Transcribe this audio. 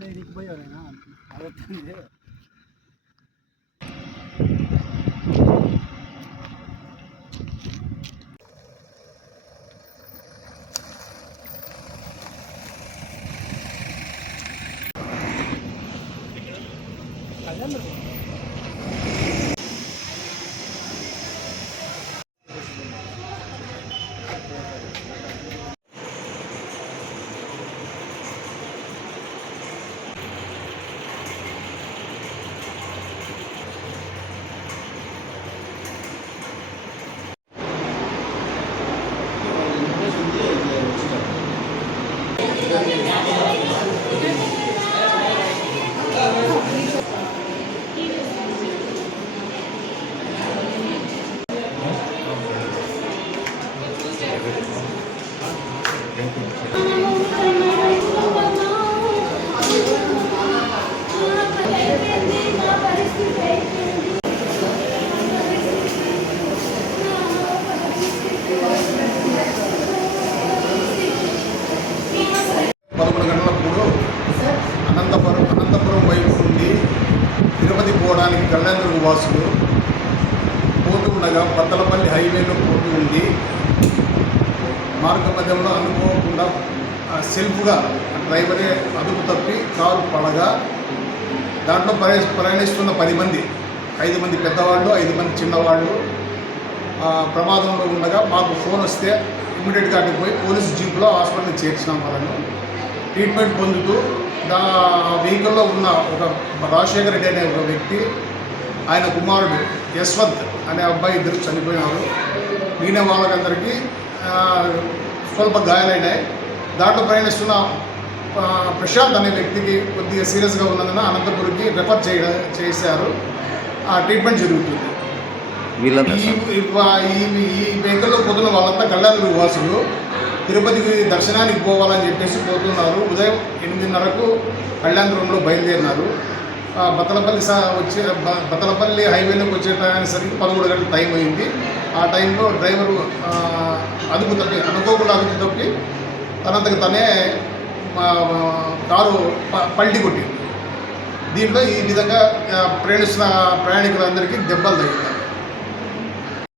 ఎట్లా ఇరిగిపోయారైనా అవుతుంది పదకొండు గంటలప్పుడు అనంతపురం అనంతపురం వైపు నుండి తిరుపతి పోవడానికి కళ్యాణ వాసులు పోతూ ఉండగా బత్తలపల్లి హైవేలో పోతూ ఉండి మార్గ మధ్యంలో అనుకోకుండా ఆ, సెల్ఫ్గా డ్రైవరే అదుపు తప్పి కారు పడగా దాంట్లో ప్రయ ప్రయాణిస్తున్న పది మంది ఐదు మంది పెద్దవాళ్ళు ఐదు మంది చిన్నవాళ్ళు ప్రమాదంలో ఉండగా మాకు ఫోన్ వస్తే ఇమ్మీడియట్గా అక్కడికి పోయి పోలీస్ జీప్లో హాస్పిటల్కి చేర్చినాం వాళ్ళను. ట్రీట్మెంట్ పొందుతూ దా వెహికల్లో ఉన్న ఒక రాజశేఖర రెడ్డి అనే ఒక వ్యక్తి ఆయన కుమారుడు యశ్వంత్ అనే అబ్బాయి ఇద్దరు చనిపోయినారు. మిగిలిన వాళ్ళకందరికీ స్వల్ప గాయాలైనాయి. దాంట్లో ప్రయాణిస్తున్న ప్రశాంత్ అనే వ్యక్తికి కొద్దిగా సీరియస్గా ఉన్నందున అనంతపురంకి రెఫర్ చేయ చేశారు. ఆ ట్రీట్మెంట్ జరుగుతుంది. ఈ వెహికల్లో పోతున్న వాళ్ళంతా కళ్యాణ వాసులు తిరుపతికి దర్శనానికి పోవాలని చెప్పేసి పోతున్నారు. ఉదయం ఎనిమిదిన్నరకు కళ్యాణపురంలో బయలుదేరినారు. బతలపల్లి సా వచ్చే బతలపల్లి బత్తలపల్లి హైవేలోకి వచ్చే టయానికి పదమూడు గంటల టైం అయింది. ఆ టైంలో డ్రైవరు అదుపు తప్పి అనుకోకుండా అదుపు తప్పి తనంతకు తనే మా కారు ప- కొట్టింది. దీంట్లో ఈ విధంగా ప్రయాణిస్తున్న ప్రయాణికులందరికీ దెబ్బలు తగిలినాయి